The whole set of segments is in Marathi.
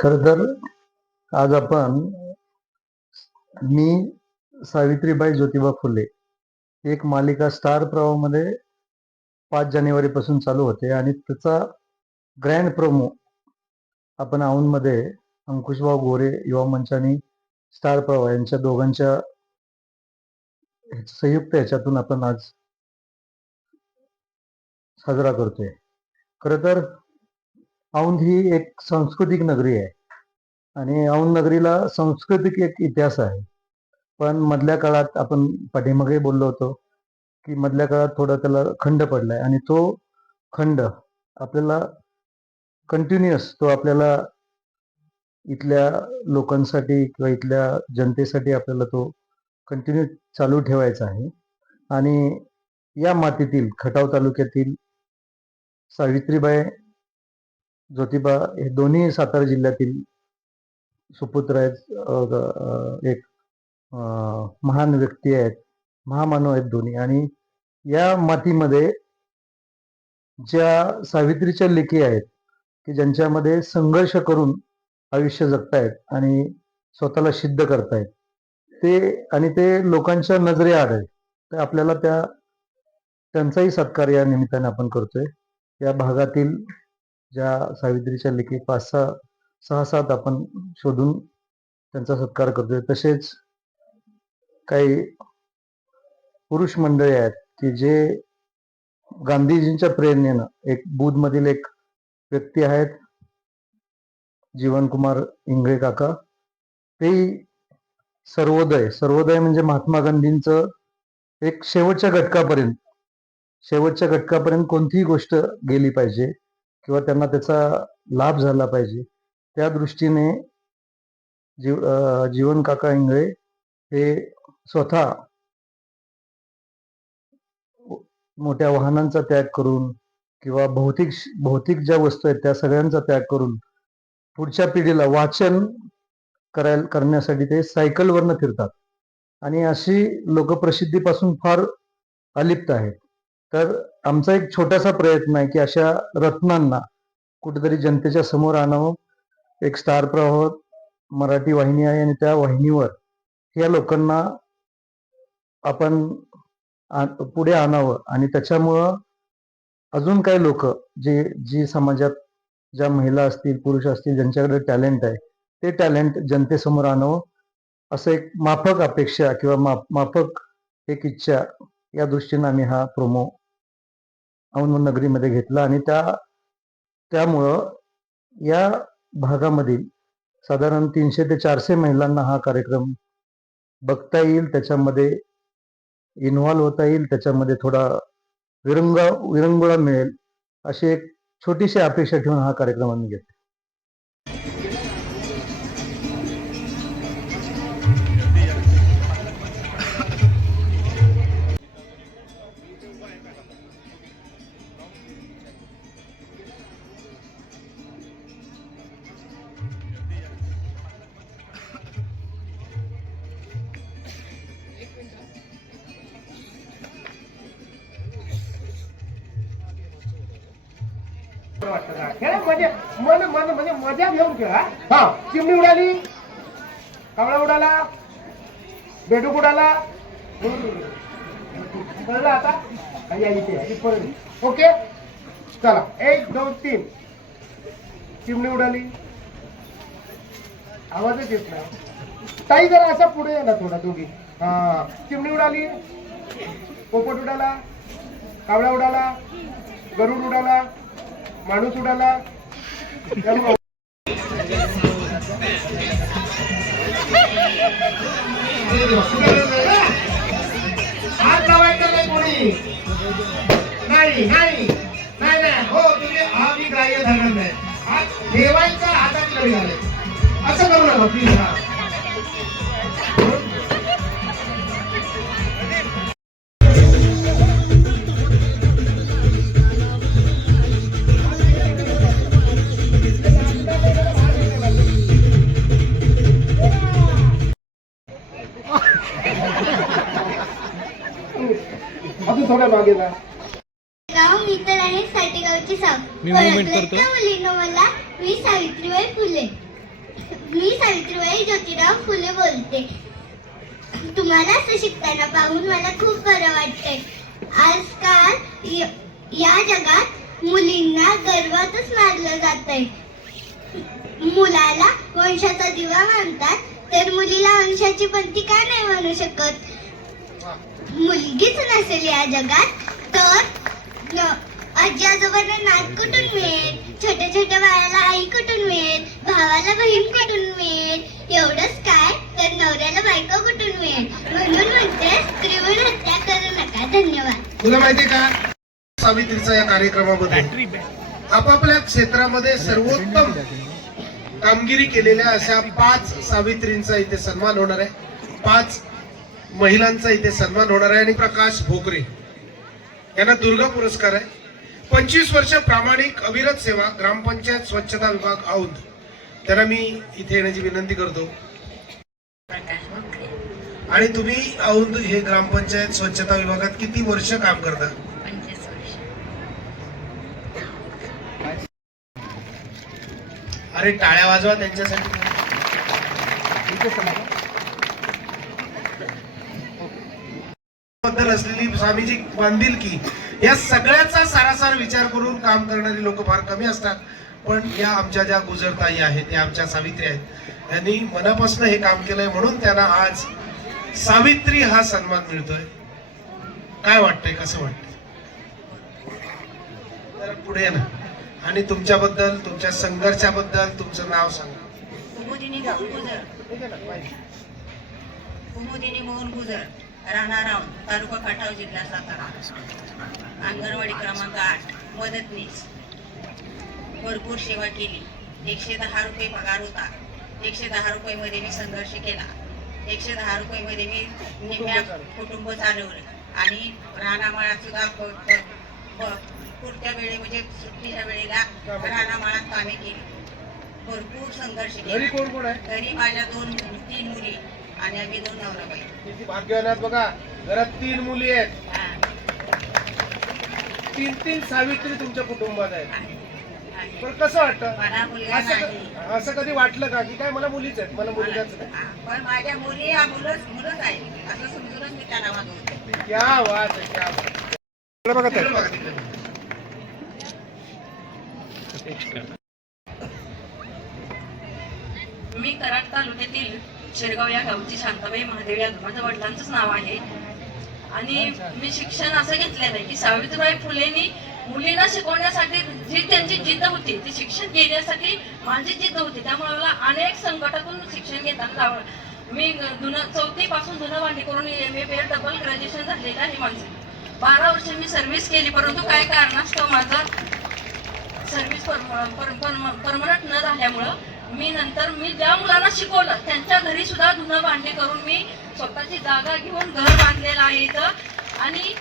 खर तर आज आपण मी सावित्रीबाई ज्योतिबा फुले एक मालिका स्टार प्रवाहामध्ये पाच जानेवारी पासून चालू होते आणि त्याचा ग्रँड प्रोमो आपण औंधमध्ये अंकुशभाऊ गोरे युवा मंच आणि स्टार प्रवाह यांच्या दोघांच्या संयुक्त ह्याच्यातून आपण आज साजरा करतोय. खर तर औंध ही एक सांस्कृतिक नगरी आहे. आणि औंध नगरीला सांस्कृतिक एक इतिहास आहे. पण मधल्या काळात आपण पाठीमागे बोललो होतो की मधल्या काळात थोडा त्याला खंड पडलाय. आणि तो खंड आपल्याला कंटिन्युअस तो आपल्याला इथल्या लोकांसाठी किंवा इथल्या जनतेसाठी आपल्याला तो कंटिन्यू चालू ठेवायचा आहे. आणि या मातीतील खटाव तालुक्यातील सावित्रीबाई ज्योतिबा हे दोन्ही सातारा जिल्ह्यातील सुपुत्र आहेत. एक महान व्यक्ती आहेत. महामानव आहेत दोन्ही. आणि या मातीमध्ये ज्या सावित्रीच्या लेखी आहेत की ज्यांच्यामध्ये संघर्ष करून आयुष्य जगतायत आणि स्वतःला सिद्ध करतायत ते आणि ते लोकांच्या नजरेआड आहे तर आपल्याला त्या त्यांचाही सत्कार या निमित्ताने आपण करतोय. या भागातील ज्या सावित्रीच्या लेखी पाच सहा सहा सात आपण शोधून त्यांचा सत्कार करतोय. तसेच काही पुरुष मंडळी आहेत की जे गांधीजींच्या प्रेरणेनं एक बुधमधील एक व्यक्ती आहेत जीवनकुमार इंगळे काका. ते सर्वोदय सर्वोदय म्हणजे महात्मा गांधींचं एक शेवटच्या घटकापर्यंत शेवटच्या घटकापर्यंत कोणतीही गोष्ट गेली पाहिजे. किंवा त्यांना त्याचा लाभ झाला पाहिजे. त्या दृष्टीने जीव जीवन काका इंगळे हे स्वतः मोठ्या वाहनांचा त्याग करून किंवा भौतिक भौतिक ज्या वस्तू आहेत त्या सगळ्यांचा त्याग करून पुढच्या पिढीला वाचन करायला करण्यासाठी ते सायकलवरनं फिरतात. आणि अशी लोकप्रसिद्धीपासून फार अलिप्त आहेत. तर आमचा एक छोटासा प्रयत्न आहे की अशा रत्नांना कुठेतरी जनतेच्या समोर आणावं. एक स्टार प्रवाह मराठी वाहिनी आहे आणि त्या वाहिनीवर या लोकांना आपण पुढे आणावं. आणि त्याच्यामुळं अजून काही लोक जे जी समाजात ज्या महिला असतील पुरुष असतील ज्यांच्याकडे टॅलेंट आहे ते टॅलेंट जनतेसमोर आणावं. असं एक माफक अपेक्षा किंवा माफक एक इच्छा या दृष्टीनं आम्ही हा प्रोमो औंध नगरीमध्ये घेतला आणि त्या त्यामुळं या भागामधील साधारण तीनशे ते चारशे महिलांना हा कार्यक्रम बघता येईल त्याच्यामध्ये इन्व्हॉल्व्ह होता येईल त्याच्यामध्ये थोडा विरंगा विरंगुळा मिळेल अशी एक छोटीशी अपेक्षा ठेवून हा कार्यक्रम आम्ही घेतो खेळा मजा मन मन म्हणजे मजा घेऊन खेळा हा. चिमणी उडाली कावळा उडाला बेडूक उडाला कळलं आता. या इथे इथपर्यंत ओके? चला एक दोन तीन. चिमणी उडाली. आवाजच येत नाही. ताई जरा असा पुढे या ना थोडा दोघी. हा. चिमणी उडाली. पोपट उडाला. कावळा उडाला. गरुड उडाला. माणूस उडाला. हात लावायचं नाही कोणी. नाही नाही नाही नाही. हो तुम्ही आम्ही ग्राह्य धरणार नाही हात ठेवायचा हातात लढी झाले असं करू नका प्लीज हा मी ओळखलं करतो. मुलीनं मला मी सावित्रीबाई फुले. मी सावित्रीबाई ज्योतिराव फुले बोलते. तुम्हाला असं शिकताना पाहून मला खूप बरं वाटतंय. आजकाल य- जगात मुलींना गर्वातच मारलं जातंय. मुलाला वंशाचा दिवा मानतात तर मुलीला वंशाची पंथी का नाही म्हणू शकत? मुलगीच नसेल या जगात तर आजी आजोबांना नात कुठून मिळेल? छोट्या छोट्या बाळाला आई कुठून मिळेल? भावाला बहीण कुठून मिळेल? एवढंच काय? तर नवऱ्याला बायको कुठून मिळेल? म्हणून म्हणते स्त्रीवर हत्या करू नका. धन्यवाद. तुला माहितीये का? सावित्रीचा या कार्यक्रमामध्ये आपापल्या क्षेत्रामध्ये सर्वोत्तम कामगिरी केलेल्या अशा पाच सावित्रींचा इथे सन्मान होणार आहे. पाच महिलांचा इथे सन्मान होणार आहे. आणि प्रकाश भोकरे. यांना दुर्गा पुरस्कार आहे. पंचवीस वर्ष प्रामाणिक अविरत सेवा ग्रामपंचायत स्वच्छता विभाग औंध. त्यांना मी इथे येण्याची विनंती करतो. आणि तुम्ही औंध हे ग्रामपंचायत स्वच्छता विभागात किती वर्ष काम करता? अरे टाळ्या वाजवा त्यांच्यासाठी. बद्दल असलेली स्वामीजी बांधिलकी या सगळ्याचा सारासार विचार करून काम करणारी लोक फार कमी असतात. पण या आमच्या ज्या गुजरताई आहेत या आमच्या सावित्री आहेत यांनी मनापासून हे काम केलंय म्हणून त्यांना आज सावित्री हा सन्मान मिळतोय. काय वाटतंय कसं वाटतंय? जरा पुढे ना. आणि तुमच्याबद्दल तुमच्या संघर्षाबद्दल तुमचं नाव सांगा. कुमुदिनी मोहन गुजर. औंध, तालुका खटाव जिल्हा सातारा. अंगणवाडी क्रमांक आठ. मदतनीस. भरपूर सेवा केली. एकशे दहा रुपये पगार होता. एकशे दहा रुपये मध्ये मी संघर्ष केला. एकशे दहा रुपये मध्ये मी निम्म्या कुटुंब चालवलं. आणि राहणामाळात सुद्धा पुढच्या वेळी म्हणजे सुट्टीच्या वेळेला राहणामाळात कामे केली. भरपूर संघर्ष घरी केला घरी माझ्या दोन तीन मुली. आणि आम्ही दोन नवरा बाई. किती भाग्यवान आहेत बघा घरात तीन मुली आहेत. हा, तीन तीन सावित्री तुमच्या कुटुंबात आहेत. आहे, आहे. पण कसं वाटतं? मला मुलगा असं नाही. क- असं कधी वाटलं का? की काय मला मुलीच आहेत मला मुलगाच नाही हा, पण माझ्या मुली या मुलंच मुलंच आहे. असं समजूनच मी त्यांना वागवते क्या वाट आहे क्या आहे. तिकडे बघा तिकडे. मी कराड तालुक्यातील शिरगाव या गावची शांताबाई महादेव या माझ्या वडिलांचंच नाव आहे. आणि मी शिक्षण असं घेतलेलं आहे की सावित्रीबाई फुलेंनी मुलींना शिकवण्यासाठी जी त्यांची जिद्द होती ती शिक्षण घेण्यासाठी माझी जिद्द होती. त्यामुळे मला अनेक संकटातून शिक्षण घेताना लावलं मी जुनं चौथी पासून जुनं भांडी करून M A B double graduation झालेलं आहे माझं. बारा वर्ष मी सर्व्हिस केली परंतु काय कारणास्तव माझं सर्व्हिस परमनंट न झाल्यामुळं मी नंतर मी ज्या मुलांना शिकवलं त्यांच्या घरी सुद्धा धुणं भांडे करून मी स्वतःची जागा घेऊन घर बांधलेलं आहे इथं. आणि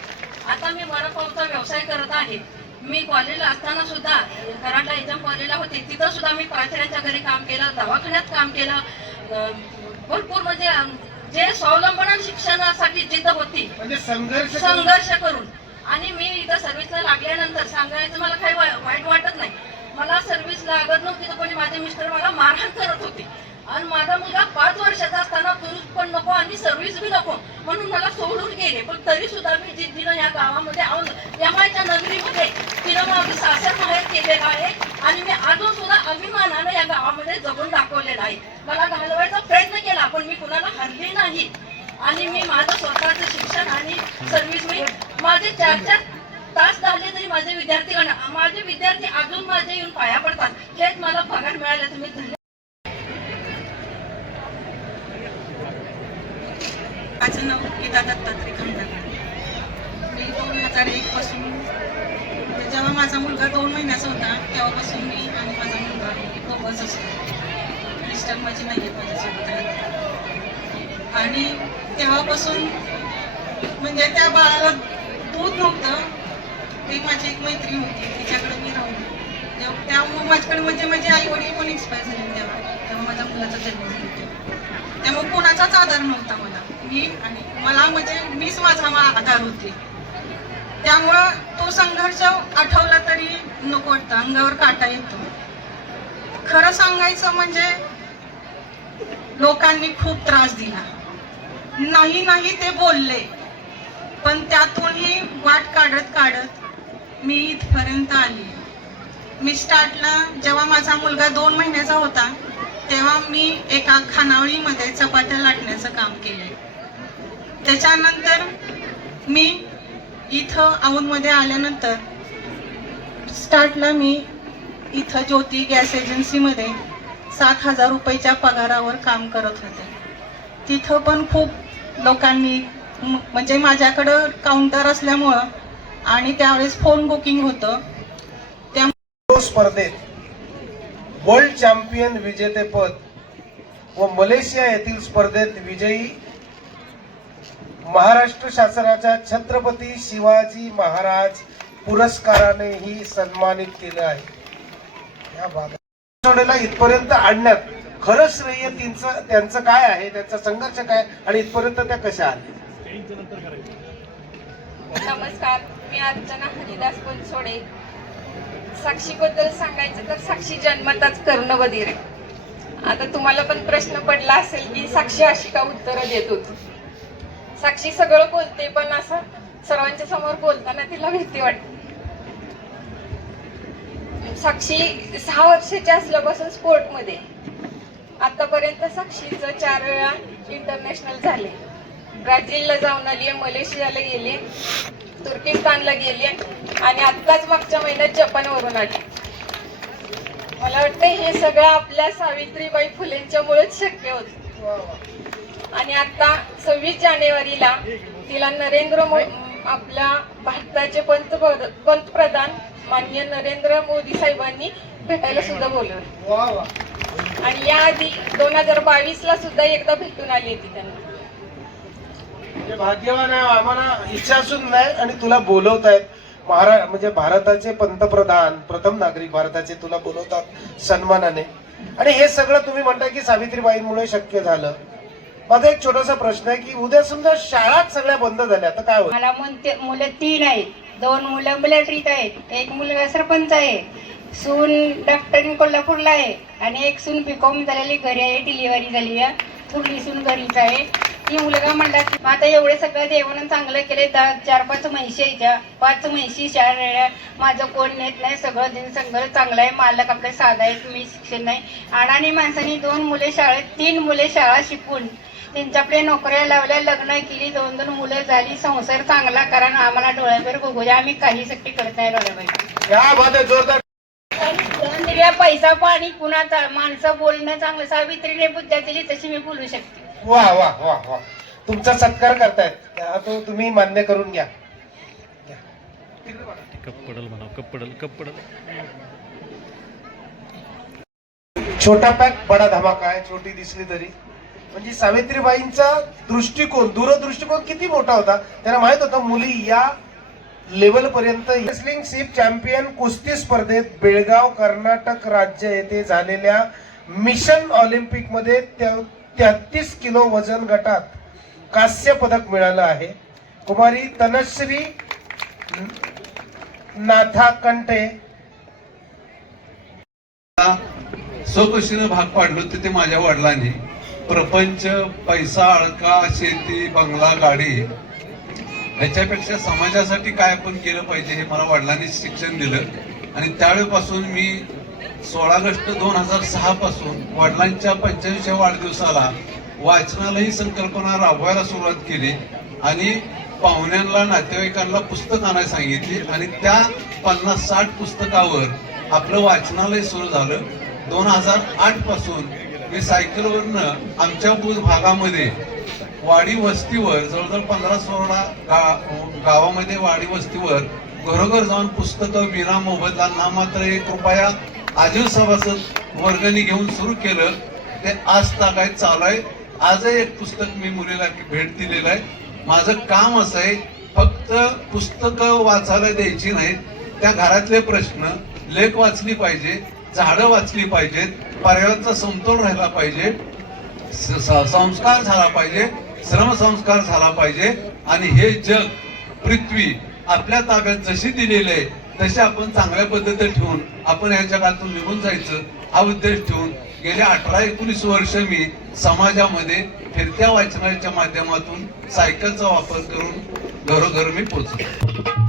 आता मी वडापावचा व्यवसाय करत आहे. मी कॉलेजला असताना सुद्धा कराडला एक्झाम कॉलेजला होते तिथं सुद्धा मी प्राचार्यांच्या घरी काम केलं दवाखान्यात काम केलं. भरपूर म्हणजे जे स्वावलंबन शिक्षणासाठी जिद्द होती म्हणजे संघर्ष करून- आणि मी इथं सर्व्हिसला लागल्यानंतर सांगायचं मला काही वाई- वाईट वाटत नाही. मला सर्व्हिस लागत नव्हती तर कोणी माझे मिस्टर मला मारहाण करत होते. आणि माझा मुलगा पाच वर्षाचा असताना पुरुष पण नको आणि सर्व्हिस बी नको म्हणून मला सोडून गेले. पण तरी सुद्धा मी जिद्दीनं या गावामध्ये आहोत यमायच्या नगरीमध्ये तिनं माझं सासर माहेर केलेलं आहे आणि मी अजून सुद्धा अभिमानानं या गावामध्ये जगून दाखवलेलं आहे. मला घालवायचा प्रयत्न केला पण मी कुणाला हरली नाही. आणि मी माझं स्वतःचं शिक्षण आणि सर्व्हिस मी माझे चार चार तास झाले तरी माझे विद्यार्थी माझे विद्यार्थी अजून माझे येऊन पाया पडतात. हेच मला पगार मिळाले तुम्ही धन्यवाद माझं नाव गीता दत्तात्रय खंडागळे मी दोन हजार एक पासून जेव्हा माझा मुलगा दोन महिन्याचा होता तेव्हापासून मी आणि माझा मुलगा दोघंच असतो. मिस्टर माझी नाही आहेत माझ्यासोबत. आणि तेव्हापासून म्हणजे त्या बाळाला दूध नव्हतं. ते माझी एक मैत्रीण होती तिच्याकडे मी राहून त्यामुळे माझ्याकडे म्हणजे माझे आई वडील पण एक्सपायर झाले तेव्हा. तेव्हा माझ्या मुलाचा जन्म झाला त्यामुळे कोणाचाच आधार नव्हता मला. मी आणि मला म्हणजे मीच माझा आधार होते. त्यामुळं तो संघर्ष आठवला तरी नको वाटतं. अंगावर काटा येतो. खरं सांगायचं म्हणजे लोकांनी खूप त्रास दिला. नाही नाही ते बोलले. पण त्यातूनही वाट काढत काढत मी इथपर्यंत आली. मी स्टार्टला जेव्हा माझा मुलगा दोन महिन्याचा होता तेव्हा मी एका खानावळीमध्ये चपात्या लाटण्याचं काम केले. त्याच्यानंतर मी इथं औंधमध्ये आल्यानंतर स्टार्टला मी इथं ज्योती गॅस एजन्सीमध्ये सात हजार रुपयाच्या पगारावर काम करत होते. तिथं पण खूप लोकांनी म्हणजे माझ्याकडं काउंटर असल्यामुळं आणि त्यावेळेस फोन बुकिंग होतं. तो स्पर्धेत वर्ल्ड चॅम्पियन विजेतेपद व मलेशिया येथील स्पर्धेत विजयी महाराष्ट्र शासनाच्या छत्रपती शिवाजी महाराज पुरस्कारानेही सन्मानित केलं आहे. या भागाला इथपर्यंत आणण्यात खरं श्रेय त्यांचं त्यांचं काय आहे? त्यांचा संघर्ष काय? आणि इथपर्यंत त्या कशा आल्या? नमस्कार. मी अर्चना हरिदास बनसोडे साक्षीबद्दल सांगायचं तर साक्षी जन्मताच कर्ण आहे आता तुम्हाला पण प्रश्न पडला असेल की साक्षी अशी का उत्तरं देत होती? साक्षी सगळं बोलते पण असं सर्वांच्या समोर बोलताना तिला भीती वाटते. साक्षी सहा वर्षाची असल्यापासून स्पोर्टमध्ये. आतापर्यंत साक्षीचं चार वेळा इंटरनॅशनल झाले. ब्राझीलला जाऊन आली मलेशियाला गेली. तुर्किस्तानला गेली आणि आत्ताच मागच्या महिन्यात जपानवरून आली. मला वाटतं हे सगळं आपल्या सावित्रीबाई फुलेंच्यामुळेच शक्य होत. आणि आता सव्वीस जानेवारीला तिला नरेंद्र मो आपल्या भारताचे पंतप्रधान पंतप्रधान माननीय नरेंद्र मोदी साहेबांनी भेटायला सुद्धा बोलवलं. आणि याआधी दोन हजार बावीस ला सुद्धा एकदा भेटून आली होती त्यांना. म्हणजे भाग्यवान आहे आम्हाला इच्छा असून नाही आणि तुला बोलवतायत. महारा म्हणजे भारताचे पंतप्रधान प्रथम नागरिक भारताचे तुला बोलवतात सन्मानाने. आणि हे सगळं तुम्ही म्हणताय की सावित्रीबाईंमुळे शक्य झालं. माझा एक छोटासा प्रश्न आहे की उद्या समजा शाळाच सगळ्या बंद झाल्या तर काय होईल मला म्हणते मुलं तीन आहेत. दोन मुलं मिलिटरीत आहेत. एक मुलगा सरपंच आहे. सून डॉक्टर कोल्हापूरला आहे. आणि एक सून बीकॉम झालेली घरी आहे डिलिव्हरी झाली आहे. थोडी सून घरीच आहे. ती मुलगा म्हणला की आता एवढे सगळं देवानं चांगलं केलंय. दहा चार पाच म्हैशी यायच्या पाच म्हैशी शाळा माझं कोण नेत नाही सगळं दिन सगळं चांगलं आहे. मालक आपले साधा आहेत मी शिक्षण नाही. अडाणी माणसांनी दोन मुले शाळेत तीन मुले शाळा शिकून त्यांच्या आपल्या नोकऱ्या लावल्या लग्न केली दोन दोन मुलं झाली. संसार चांगला करा आणि आम्हाला डोळ्यावर बघू द्या. आम्ही काही सक्ती करत नाही डोळ्यावर आहे पैसा पाणी कुणाचा? माणसं बोलणं चांगलं. सावित्रीने बुद्ध्या दिली तशी मी बोलू शकते. वा वा वा वा. तुमचा सत्कार करतायत. तो तुम्ही मान्य करून घ्या. घ्या. कप पडल म्हणा कप पडल कप पडल. छोटा पॅक बडा धमाका आहे छोटी दिसली तरी. म्हणजे सावित्रीबाईंचा दृष्टिकोन दूरदृष्टिकोन किती मोठा होता त्यांना माहीत होतं मुली या लेवल पर्यंत रेसलिंग शिप चॅम्पियन कुस्ती स्पर्धेत बेळगाव कर्नाटक राज्य येथे झालेल्या मिशन ऑलिम्पिकमध्ये तेहतीस किलो वजन गटात कांस्य पदक मिळालं आहे. कुमारी तनश्री नाथा कंटे स्वखुशीनं भाग पाडलो ते ते माझ्या वडिलांनी. प्रपंच पैसा अळका शेती बंगला गाडी. याच्यापेक्षा समाजासाठी काय आपण केलं पाहिजे हे मला वडिलांनी शिक्षण दिलं. आणि त्यावेळेपासून मी सोळा ऑगस्ट दोन हजार सहा पासून वडिलांच्या पंच्याऐंशी वाढदिवसाला वाचनाला ही संकल्पना राबवायला सुरुवात केली आणि पाहुण्यांना नातेवाईकांना पुस्तक आणायला सांगितली आणि त्या पन्नास साठ पुस्तकावर आपलं वाचनालय सुरू झालं. दोन हजार आठपासून मी सायकलवरनं आमच्या बुध भागामध्ये वाडी वस्तीवर जवळजवळ पंधरा सोळा गा गावामध्ये वाडी वस्तीवर घरोघर जाऊन पुस्तकं विना मोबदला नामात्र एक रुपया आजीव सभासद वर्गणी घेऊन सुरू केलं ते आज तागायत चालू आहे. आजही एक पुस्तक मी मुलीला भेट दिलेलं आहे. माझं काम असं आहे फक्त पुस्तकं वाचायला द्यायची नाहीत. त्या घरातले प्रश्न लेख वाचली पाहिजे झाडं वाचली पाहिजेत पर्यावरणाचा समतोल राहिला पाहिजे स- संस्कार झाला पाहिजे श्रमसंस्कार झाला पाहिजे आणि हे जग पृथ्वी आपल्या ताब्यात जशी दिलेली आहे तसे आपण चांगल्या पद्धतीने ठेवून आपण या जगातून निघून जायचं हा उद्देश ठेवून गेल्या अठरा एकोणीस वर्ष मी समाजामध्ये फिरत्या वाचनाच्या माध्यमातून सायकलचा वापर करून घरोघर मी पोहोचलो.